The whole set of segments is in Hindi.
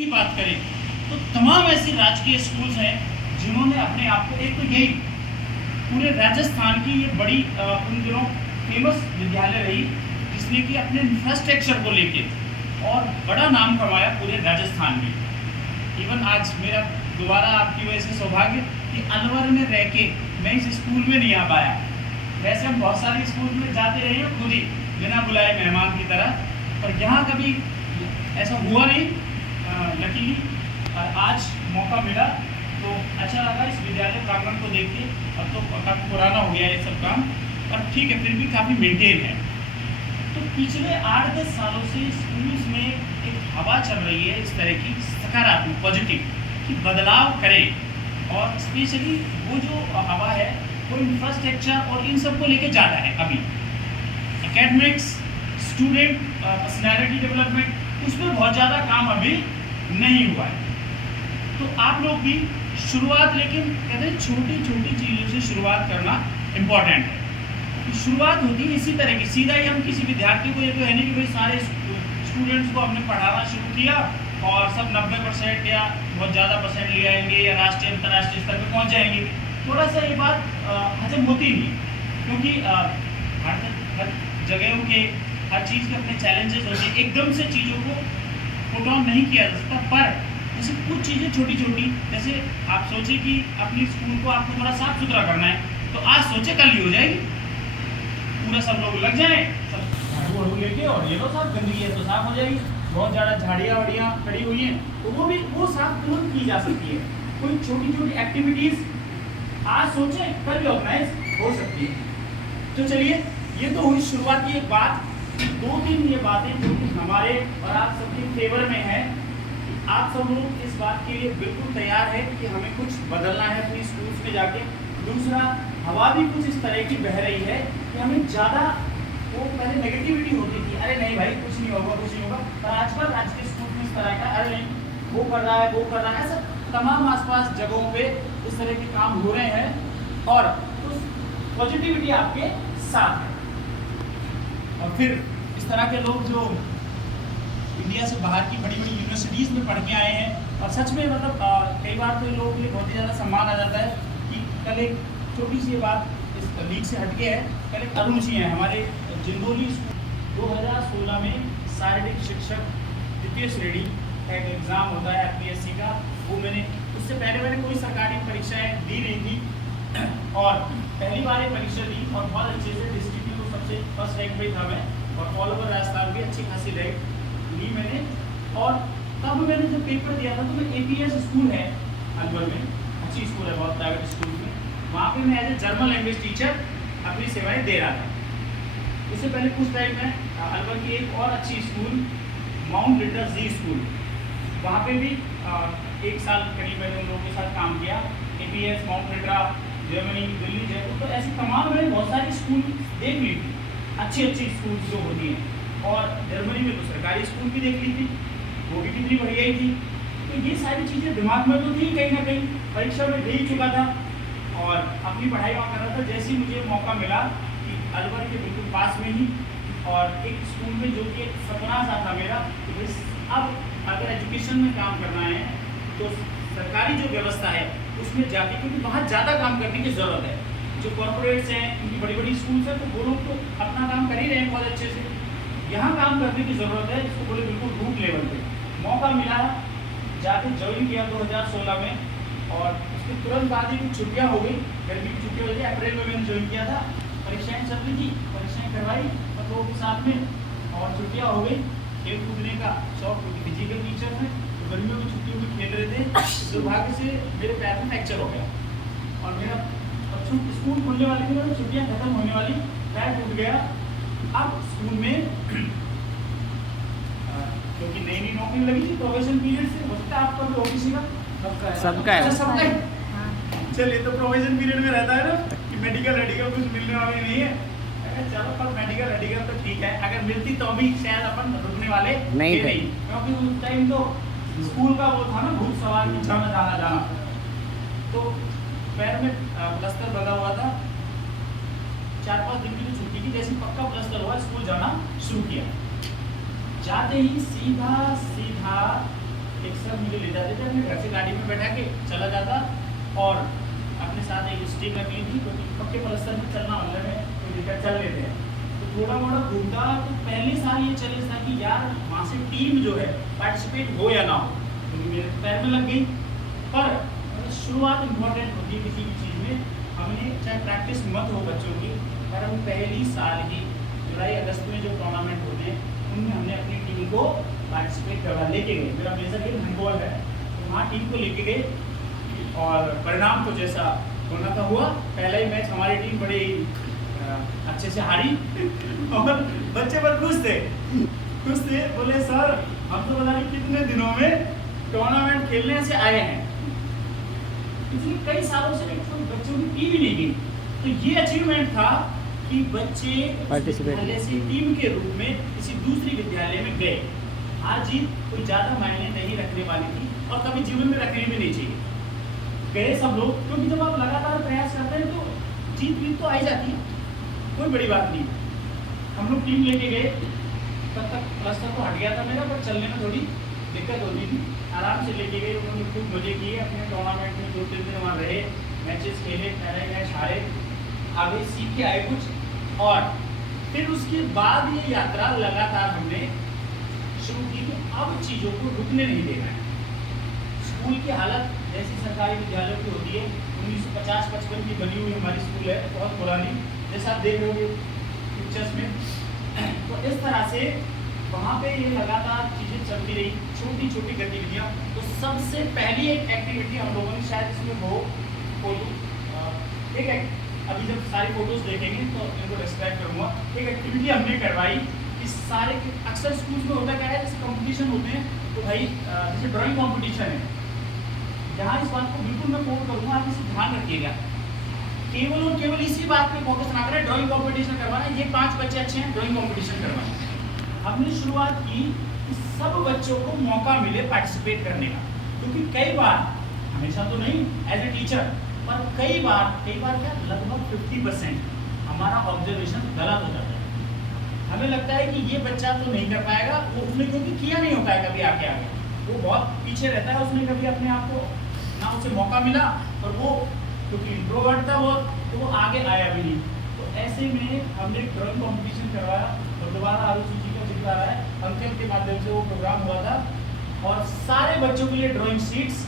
की बात करें तो तमाम ऐसी राजकीय स्कूल्स हैं जिन्होंने अपने आप को, एक तो यही पूरे राजस्थान की ये बड़ी उन दिनों फेमस विद्यालय रही जिसने कि अपने इंफ्रास्ट्रक्चर को लेके और बड़ा नाम कमाया पूरे राजस्थान में। इवन आज मेरा दोबारा आपकी वजह से सौभाग्य कि अलवर में रह के मैं इस स्कूल में नहीं आ पाया। वैसे हम बहुत सारे स्कूल में जाते रहे हैं खुद ही बिना बुलाए मेहमान की तरह, पर यहाँ कभी ऐसा हुआ नहीं। लकीली आज मौका मिला तो अच्छा लगा इस विद्यालय प्रांगण को देख के। अब तो काफ़ी पुराना हो गया ये सब काम, पर ठीक है, फिर भी काफ़ी मेंटेन है। तो पिछले 8-10 सालों से स्कूल्स में एक हवा चल रही है इस तरह की सकारात्मक पॉजिटिव कि बदलाव करें, और स्पेशली वो जो हवा है वो इंफ्रास्ट्रक्चर और इन सब को लेके ज़्यादा है। अभी एकेडमिक्स, स्टूडेंट पर्सनैलिटी डेवलपमेंट, उसमें बहुत ज़्यादा काम अभी नहीं हुआ है। तो आप लोग भी शुरुआत, लेकिन कहते हैं छोटी छोटी चीज़ों से शुरुआत करना इम्पॉर्टेंट है। तो शुरुआत होती है इसी तरह की, सीधा ही हम किसी विद्यार्थी को, ये तो है नहीं कि भाई सारे स्टूडेंट्स को हमने पढ़ाना शुरू किया और सब 90% या बहुत ज़्यादा परसेंट ले आएंगे या राष्ट्रीय अंतर्राष्ट्रीय स्तर पर पहुँच जाएंगे। थोड़ा सा ये बात हजम होती नहीं, क्योंकि हर जगहों के हर चीज़ के अपने चैलेंजेस होते हैं। एकदम से चीज़ों को पुट ऑन नहीं किया जा सकता, पर जैसे कुछ चीज़ें छोटी छोटी, जैसे आप सोचे कि अपनी स्कूल को आपको थोड़ा साफ सुथरा करना है, तो आज सोचे कल ही हो जाएगी। पूरा सब लोग लग जाएं, सब झाड़ू वाड़ू लेके, और ये लो साफ, गंदगी है तो साफ हो जाएगी। बहुत ज़्यादा झाड़ियाँ वाड़ियाँ खड़ी हुई हैं तो वो साफ तुरंत की जा सकती है। कोई छोटी छोटी एक्टिविटीज़ आज सोचें कल भी ऑर्गेनाइज हो सकती है। तो चलिए, ये तो हुई शुरुआती एक बात। 2-3 ये बातें जो कि हमारे और आप सबके फेवर में है। आप सब लोग इस बात के लिए बिल्कुल तैयार है कि हमें कुछ बदलना है अपनी स्कूल्स में जाके। दूसरा, हवा भी कुछ इस तरह की बह रही है कि हमें ज़्यादा, वो पहले नेगेटिविटी होती थी, अरे नहीं भाई कुछ नहीं होगा कुछ नहीं होगा, पर आजकल आज के स्कूल में इस तरह का, अरे नहीं वो कर रहा है वो कर रहा है, ऐसा तमाम आसपास जगहों पे इस तरह के काम हो रहे हैं, और उस पॉजिटिविटी आपके साथ है। और फिर इस तरह के लोग जो इंडिया से बाहर की बड़ी बड़ी यूनिवर्सिटीज़ में पढ़ के आए हैं, और सच में मतलब कई बार तो लोगों के लिए बहुत ही ज़्यादा सम्मान आ जाता है कि कल एक छोटी सी बात इस लीग से हटके है। कल एक अरुण जी हैं हमारे जिंदोली स्कूल, 2016 में शारीरिक शिक्षक द्वितीय श्रेणी का एक एग्ज़ाम होता है FPSC का, वो मैंने उससे पहले मैंने कोई सरकारी परीक्षाएँ दी नहीं थी, और पहली बार ये परीक्षा दी और बहुत अच्छे से डिस्ट्रिक्ट में सबसे फर्स्ट रैंक पे था मैं, और ऑल ओवर राजस्थान भी अच्छी खासी रैंक ली मैंने। और तब मैंने जब पेपर दिया था तो मैं APS स्कूल है अलवर में, अच्छी स्कूल है बहुत, प्राइवेट स्कूल में, वहाँ पे मैं as a German language teacher अपनी सेवाएं दे रहा था। इससे पहले कुछ टाइम में अलवर की एक और अच्छी स्कूल माउंट लिटरा जी स्कूल, वहाँ पे भी 1 साल करीब मैंने उन लोगों के साथ काम किया। APS, mount Litera, Germany, Delhi, Jaipur, तो ऐसी तमाम मैंने बहुत सारी स्कूल देख ली थी, अच्छी स्कूल जो होती हैं। और जर्मनी में तो सरकारी स्कूल भी देख ली थी, वो भी कितनी बढ़िया ही थी। तो ये सारी चीज़ें दिमाग में तो थी, कहीं ना कहीं परीक्षा में दे ही चुका था और अपनी पढ़ाई वहाँ कर रहा था। जैसे ही मुझे मौका मिला कि अलवर के बिल्कुल पास में ही और एक स्कूल में, जो कि एक सपना सा था मेरा कि अब अगर एजुकेशन में काम करना है तो सरकारी जो व्यवस्था है उसमें जाके, क्योंकि वहाँ ज़्यादा काम करने की ज़रूरत है। जो कॉर्पोरेट्स हैं, उनकी बड़ी बड़ी स्कूल्स हैं, तो वो लोग तो अपना काम कर ही रहे हैं बहुत अच्छे से, यहाँ काम करने की ज़रूरत है, जिसको बोले बिल्कुल रूट लेवल पे। मौका मिला, जाके ज्वाइन किया 2016 में, और उसके तुरंत बाद ही कुछ छुट्टियाँ हो गई, गर्मी की छुट्टियाँ हो गई, अप्रैल में मैंने ज्वाइन किया था। परीक्षाएँ चल रही थी, परीक्षाएँ करवाई सब लोगों के साथ में, और छुट्टियाँ हो गई। खेल कूदने का शौक, क्योंकि फिजिकल टीचर है तो गर्मियों की छुट्टियों में खेल रहे थे। दुर्भाग्य से मेरे पैर में फ्रैक्चर हो गया, और मेरा स्कूल खुलने वाली थी, मतलब छुट्टियाँ खत्म होने वाली, पैर टूट गया। अब स्कूल में क्योंकि नई नई नौकरी लगी थी, प्रोबेशन पीरियड से हो सकता है आपका भी ऑफिस का सबका है, सबका है। चलिए, तो प्रोबेशन पीरियड में रहता है ना कि मेडिकल कुछ मिलने वाली नहीं है। चलो, पर मेडिकल तो ठीक है, अगर मिलती तो भी शायद अपन रुकने वाले नहीं थे, क्योंकि उस टाइम तो स्कूल का वो था ना, भूत सवार की छह में जाना। तो पैर में प्लास्टर लगा हुआ था, 4-5 दिन की जो छुट्टी की, जैसे पक्का प्लास्टर हुआ, स्कूल जाना शुरू किया। जाते ही सीधा एक सर ले जाते थे, अपने घर से गाड़ी में बैठा के चला जाता और अपने साथ एक स्टिक रख ली थी, क्योंकि पक्के पलस्तर में चलना मतलब है तो लेकर चल लेते हैं। तो थोड़ा मोड़ा घूमता, तो पहले साल ये चैलेंज था कि यार वहाँ से टीम जो है पार्टिसिपेट हो या ना हो, क्योंकि मेरे पैर में लग गई। पर शुरुआत इम्पोर्टेंट होती है किसी भी चीज़ में। हमने चाहे प्रैक्टिस मत हो बच्चों की, पर हम पहली साल ही जुलाई अगस्त में जो टूर्नामेंट होते हैं उनमें हमने अपनी टीम को पार्टिसिपेट करवा लेके गए। मेरा मेजर गेम हैंडबॉल है, तो वहाँ टीम को लेके गए और परिणाम तो जैसा होना था हुआ। पहला ही मैच हमारी टीम बड़े ही अच्छे से हारी और बच्चे पर खुश थे, बोले सर हम तो पता नहीं कितने दिनों में टूर्नामेंट खेलने से आए हैं, इसलिए कई सालों से बच्चों की टीम ही नहीं गई। तो ये अचीवमेंट था कि बच्चे विद्यालय से टीम के रूप में किसी दूसरी विद्यालय में गए। हार जीत कोई ज़्यादा मायने नहीं रखने वाली थी और कभी जीवन में रखनी भी नहीं चाहिए। गए सब लोग, क्योंकि जब आप लगातार प्रयास करते हैं तो जीत तो आई जाती है, कोई बड़ी बात नहीं। हम लोग टीम लेके गए, तब तक प्लस्तर तो हट गया था मेरा, पर चलने में थोड़ी दिक्कत होती थी। आराम से लेके गए, उन्होंने खूब मजे किए अपने टूर्नामेंट में, 2-3 दिन वहाँ रहे, मैचेस खेले, पहले मैच हारे, आगे सीख के आए कुछ। और फिर उसके बाद ये यात्रा लगातार हमने शुरू की कि अब चीज़ों को रुकने नहीं देना है। स्कूल की हालत जैसी सरकारी विद्यालयों की होती है, 1950-55 की बनी हुई हमारी स्कूल है, बहुत पुरानी, जैसा आप देख रहे हो पिक्चर्स में। तो इस तरह से वहाँ पे ये लगातार चीज़ें चलती रही, छोटी छोटी गतिविधियाँ। तो सबसे पहली एक एक्टिविटी हम लोगों ने, शायद इसमें वो फोटो एक अभी जब सारी फोटोज देखेंगे तो इनको डिस्क्राइब करूँगा। एक एक्टिविटी हमने करवाई कि सारे, अक्सर स्कूल्स में होता क्या है, जैसे कंपटीशन होते हैं तो भाई जैसे ड्राइंग कंपटीशन है, जहाँ इस बात को बिल्कुल मैं कोट करूँगा, आप इसे ध्यान रखिएगा, केवल और केवल इसी बात पे फोकस ना करें, ड्राइंग कंपटीशन करवाना, ये 5 बच्चे अच्छे हैं, ड्राइंग कंपटीशन करवाना। हमने शुरुआत की कि सब बच्चों को मौका मिले पार्टिसिपेट करने का, क्योंकि कई बार, हमेशा तो नहीं एज ए टीचर, पर कई बार क्या, लगभग 50% हमारा ऑब्जर्वेशन गलत हो जाता है। हमें लगता है कि ये बच्चा तो नहीं कर पाएगा, वो उसने क्योंकि किया नहीं होता है कभी आगे, वो बहुत पीछे रहता है, उसने कभी अपने आप को ना उसे मौका मिला, और वो क्योंकि इंट्रोवर्ट था वो, तो वो आगे आया भी नहीं। तो ऐसे में हमने ड्राइंग कॉम्पिटिशन करवाया, और दोबारा आरुषि जी का जिक्र आ रहा है, अंकल के माध्यम से वो प्रोग्राम हुआ था, और सारे बच्चों के लिए ड्राइंग शीट्स,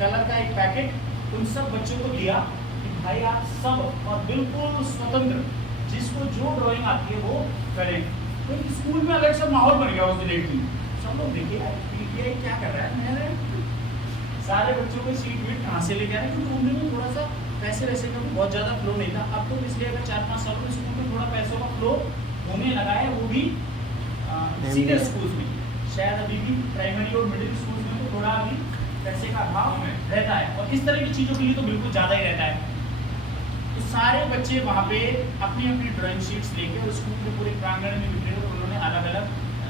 कलर का एक पैकेट उन सब बच्चों को दिया कि भाई आप सब, और बिल्कुल स्वतंत्र, जिसको जो ड्राइंग आती है वो करें। तो स्कूल में अलग सा माहौल बन गया उस दिन। एक दिन सब लोग देखिए ये क्या कर रहा है, मैंने सारे बच्चों को सीट वीट कहाँ से लेके आए, क्योंकि उन दिनों थोड़ा सा पैसे वैसे का भी बहुत ज़्यादा फ्लो नहीं था। अब तो पिछले अगर 4-5 सालों में स्कूल में थोड़ा पैसों का फ्लो होने लगा है, वो भी सीनियर स्कूल्स में, शायद अभी भी प्राइमरी और मिडिल स्कूल्स में तो थोड़ा अभी पैसे का अभाव रहता है, और इस तरह की चीज़ों के लिए तो बिल्कुल ज़्यादा ही रहता है। तो सारे बच्चे वहाँ पे अपनी अपनी ड्राइंग शीट्स लेके और स्कूल के पूरे प्रांगण में बिखरे, और उन्होंने अलग अलग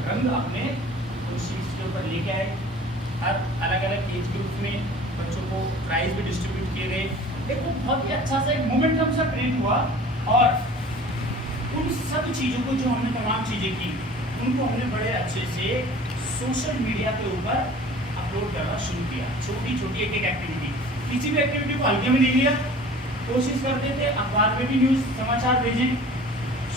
रंग अपने उन शीट्स के ऊपर लेके आए। हर अलग अलग एज ग्रुप में बच्चों को प्राइज भी डिस्ट्रीब्यूट किए गए। एक वो बहुत ही अच्छा सा एक मोमेंटम सा क्रिएट हुआ, और उन सब चीज़ों को, जो हमने तमाम चीज़ें की, उनको हमने बड़े अच्छे से सोशल मीडिया के ऊपर अपलोड करना शुरू किया। छोटी छोटी एक एक्टिविटी, किसी भी एक्टिविटी को हल्के में नहीं लिया, कोशिश करते थे अखबार में भी न्यूज़ समाचार भेजें,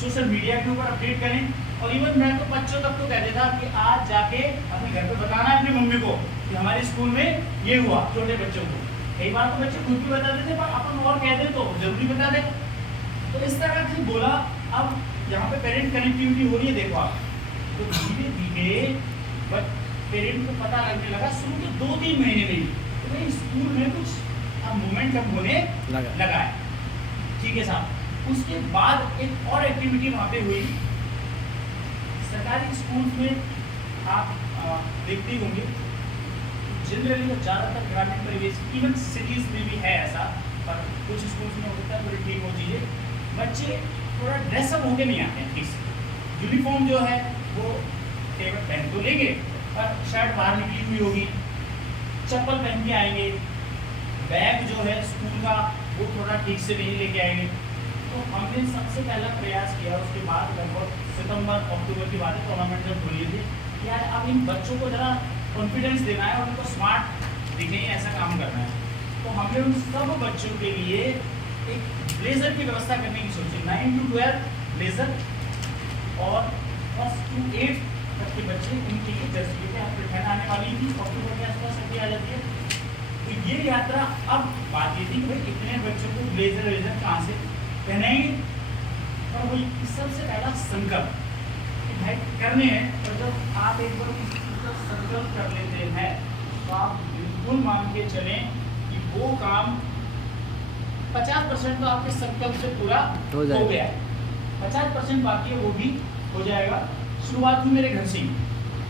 सोशल मीडिया के ऊपर अपडेट करें, और इवन मैं तो बच्चों तक तो कहते था कि आज जाके अपने घर पे बताना है अपनी मम्मी को कि हमारे स्कूल में ये हुआ। छोटे बच्चों को कई बार तो बच्चे खुद भी बता देते, पर अपन और कह दे तो जरूरी बता दे। तो इस तरह से बोला। अब यहाँ पे पेरेंट कनेक्टिविटी हो रही है, देखो आप, तो धीरे धीरे पेरेंट को पता लगने लगा, शुरू के 2-3 महीने में ही तो भाई स्कूल में कुछ अब मोमेंटम होने लगा है। ठीक है साहब। उसके बाद एक और एक्टिविटी वहाँ पे हुई। सरकारी स्कूल में आप देखते ही होंगे, जनरली तो ज़्यादातर ग्रामीण परिवेश, इवन सिटीज़ में भी है ऐसा, पर कुछ स्कूल्स में होता है थोड़ी ठीक हो चीज़ें, बच्चे थोड़ा ड्रेसअप होके नहीं आते हैं ठीक से। यूनिफॉर्म जो है वो टेबल पहन तो लेंगे, पर शर्ट बाहर निकली हुई होगी, चप्पल पहन के आएंगे, बैग जो है स्कूल का वो थोड़ा ठीक से नहीं लेके आएंगे। तो हमने सबसे पहला प्रयास किया, उसके बाद लगभग सितंबर अक्टूबर की बात है, टूर्नामेंट जब हो रही थी, यार अब इन बच्चों को ज़रा कॉन्फिडेंस देना है और उनको स्मार्ट दिखे, ऐसा काम करना है। तो हमने उन सब बच्चों के लिए एक ब्लेजर की व्यवस्था करने की सोची। 9 to 12 ब्लेजर और 1st to 8 तक के बच्चे, उनके लिए जर्सी के आपके फैन आने वाली थी, अक्टूबर के आसपास सर्दी आ जाती है। तो ये यात्रा, अब बात ये थी कि भाई इतने बच्चों को ब्लेजर वेजर कहाँ से पहनाएंगे, और वही सबसे पहला संकल्प कि भाई करने हैं। और जब आप एक बार किसी चीज़ का संकल्प कर लेते हैं तो आप बिल्कुल मान के चलें कि वो काम 50% तो आपके संकल्प से पूरा हो गया है, 50% बाकी है, वो भी हो जाएगा। शुरुआत हुई मेरे घर से ही।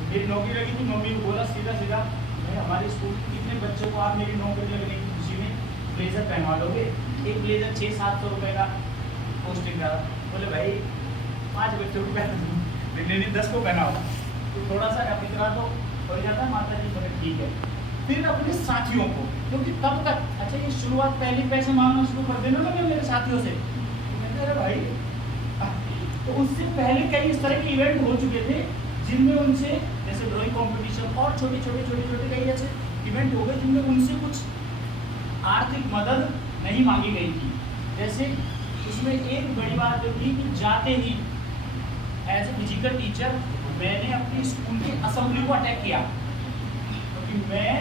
मेरी नौकरी लगी थी, मम्मी को बोला सीधा सीधा, भाई हमारे स्कूल के कितने बच्चों को आप मेरी नौकरी लगने की खुशी में ब्लेजर पहनवा दोगे। एक ब्लेजर 600-700 रुपये का पोस्टिंग का। बोले भाई 5 बच्चों को पहना दूँ, नहीं 10 को पहना होगा तो थोड़ा सा इतना तो हो जाता है। माता जी बोले ठीक है। फिर अपने साथियों को, क्योंकि तब तक अच्छा ये शुरुआत पहले पैसे मांगना शुरू कर देना ना मेरे साथियों से, तो कहते अरे भाई, तो उससे पहले कई इस तरह के इवेंट हो चुके थे जिनमें उनसे, जैसे ड्राइंग कंपटीशन और छोटे कई ऐसे इवेंट हो गए जिनमें उनसे कुछ आर्थिक मदद नहीं मांगी गई थी। जैसे उसमें एक बड़ी बात जो थी कि जाते ही एज ए फिजिकल टीचर मैंने अपनी स्कूल की असेंबली को अटैक किया, क्योंकि मैं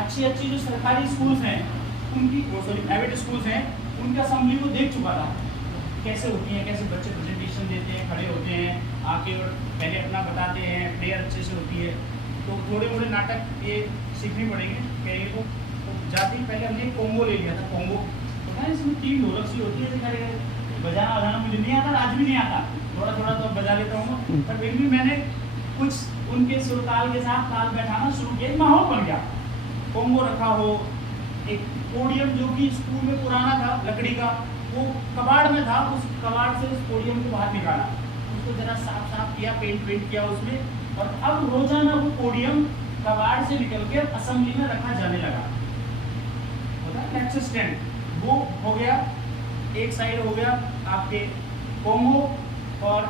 अच्छी जो सरकारी स्कूल्स हैं उनकी, प्राइवेट स्कूल्स हैं उनकी असेंबली को देख चुका था, कैसे होती हैं, कैसे बच्चे प्रेजेंटेशन देते हैं, खड़े होते हैं आके और पहले अपना बताते हैं, प्रेयर अच्छे से होती है। तो थोड़े मोड़े नाटक ये सीखने पड़ेंगे कहेंगे तो जाते ही पहले हमने कोंगो ले लिया था। कोंगो तो ना इसमें 3 ढोलक सी होती है, बजाना मुझे नहीं आता, आज भी नहीं आता, थोड़ा तो बजा लेता हूँ, पर फिर भी मैंने कुछ उनके सुरताल के साथ ताल बैठाना शुरू किया, माहौल बन गया। कोंगो रखा हो, एक पोडियम जो कि स्कूल में पुराना था लकड़ी का, वो कबाड़ में था, उस कबाड़ से उस पोडियम को बाहर निकाला, उसको जरा साफ किया, पेंट किया उसमें, और अब रोजाना वो पोडियम कबाड़ से निकल के असेंबली में रखा जाने लगा। लेक्चर स्टैंड वो हो गया, एक साइड हो गया आपके कोंगो, और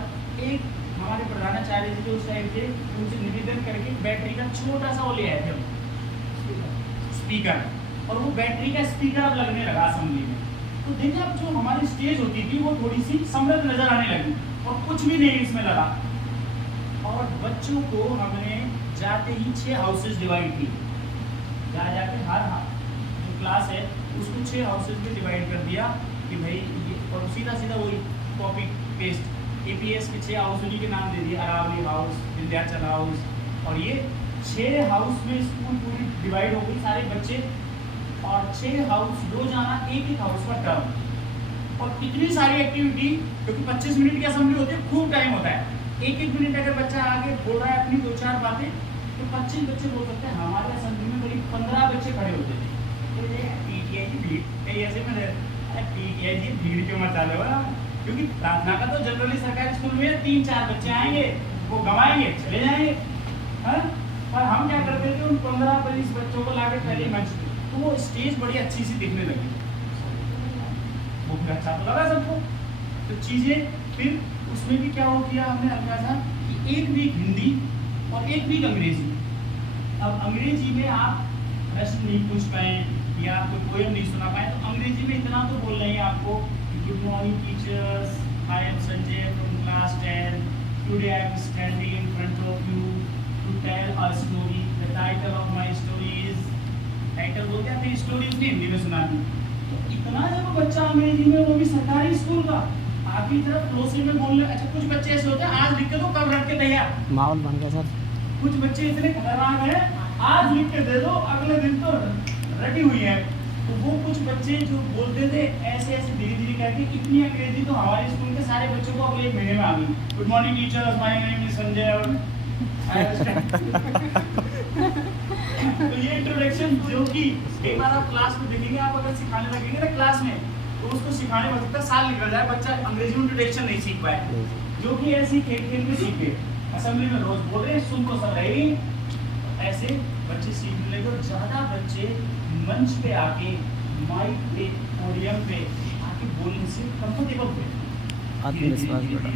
एक हमारे प्रधानाचार्य जी जो उस टाइम थे उनसे निवेदन करके बैटरी का छोटा सा वो ले आए थे स्पीकर, और वो बैटरी का स्पीकर अब लगने लगा असेंबली में। तो देखिए अब जो हमारी स्टेज होती थी वो थोड़ी सी समृद्ध नजर आने लगी, और कुछ भी नहीं इसमें लगा। और बच्चों को हमने जाते ही 6 हाउसेज डिवाइड की, जाके हर जो क्लास है उसको 6 हाउसेज में डिवाइड कर दिया कि भाई ये, और सीधा वही कॉपी पेस्ट APS के 6 हाउस उन्हीं के नाम दे दिए, अरावली हाउस, विंध्याचल हाउस, और ये 6 हाउस में स्कूल पूरी डिवाइड हो गई, सारे बच्चे, और 6 हाउस रोजाना एक हाउस का टर्म, और इतनी सारी एक्टिविटी, क्योंकि 25 मिनट की असेंबली होती है, खूब टाइम होता है, एक मिनट अगर बच्चा आगे बोल रहा है अपनी 2-4 बातें तो 25 बच्चे बोल सकते हैं। हमारे असेंबली में करीब 15 बच्चे खड़े होते थे, तो ये PTI की भीड़ ऐसे में PTI की भीड़ क्यों मचा लो, क्योंकि प्रार्थना का तो जनरली सरकारी स्कूल में 3-4 बच्चे आएंगे, वो गवाएंगे चले जाएंगे, और हम क्या करते थे उन 15-20 बच्चों को लाके पहले मंच, तो वो स्टेज बड़ी अच्छी सी दिखने लगी, वो अच्छा तो लगा सबको। तो चीज़ें फिर उसमें भी क्या हो किया हमने हल्का सा कि एक वीक हिंदी और एक वीक अंग्रेजी। अब अंग्रेजी में आप प्रश्न नहीं पूछ पाए या कोई पोएम नहीं सुना पाए, तो अंग्रेजी में इतना तो बोलना ही आपको, good morning teachers, I am Sanjay from class 10, today I am standing in front of you to tell a story, the title of my story is, title बोलते हैं अपनी स्टोरी उसने हिंदी में सुनानी। तो इतना जब बच्चा अंग्रेजी में, वो भी सरकारी स्कूल का, आगे तरफ क्लोजली में बोलने। अच्छा कुछ बच्चे ऐसे होते हैं आज लिख के दो कल रख के तैयार, माहौल बन गया सर। कुछ बच्चे इतने खतरनाक हैं, आज लिख के दे दो अगले दिन तो रटी हुई है। तो वो कुछ बच्चे जो बोलते थे ऐसे धीरे करके, इतनी अंग्रेजी तो हमारे स्कूल के सारे बच्चों को अगले 1 महीने में आ गई। Good morning teacher, my name is Sanjay, और तो ये इंट्रोडक्शन जो कि एक बार आप क्लास में देखेंगे, आप अगर सिखाने लगेंगे ना क्लास में, तो उसको सिखाने में सकता साल निकल जाए, बच्चा अंग्रेजी में इंट्रोडक्शन नहीं सीख पाए, जो कि ऐसी खेल में सीखे। असेंबली में रोज बोल रहे सुन तो सब रही, ऐसे बच्चे सीखने लगे, और ज़्यादा बच्चे मंच पे आके, माइक पे, पोडियम पे आके बोलने से कंफर्टेबल हुए, आत्मविश्वास बढ़ा।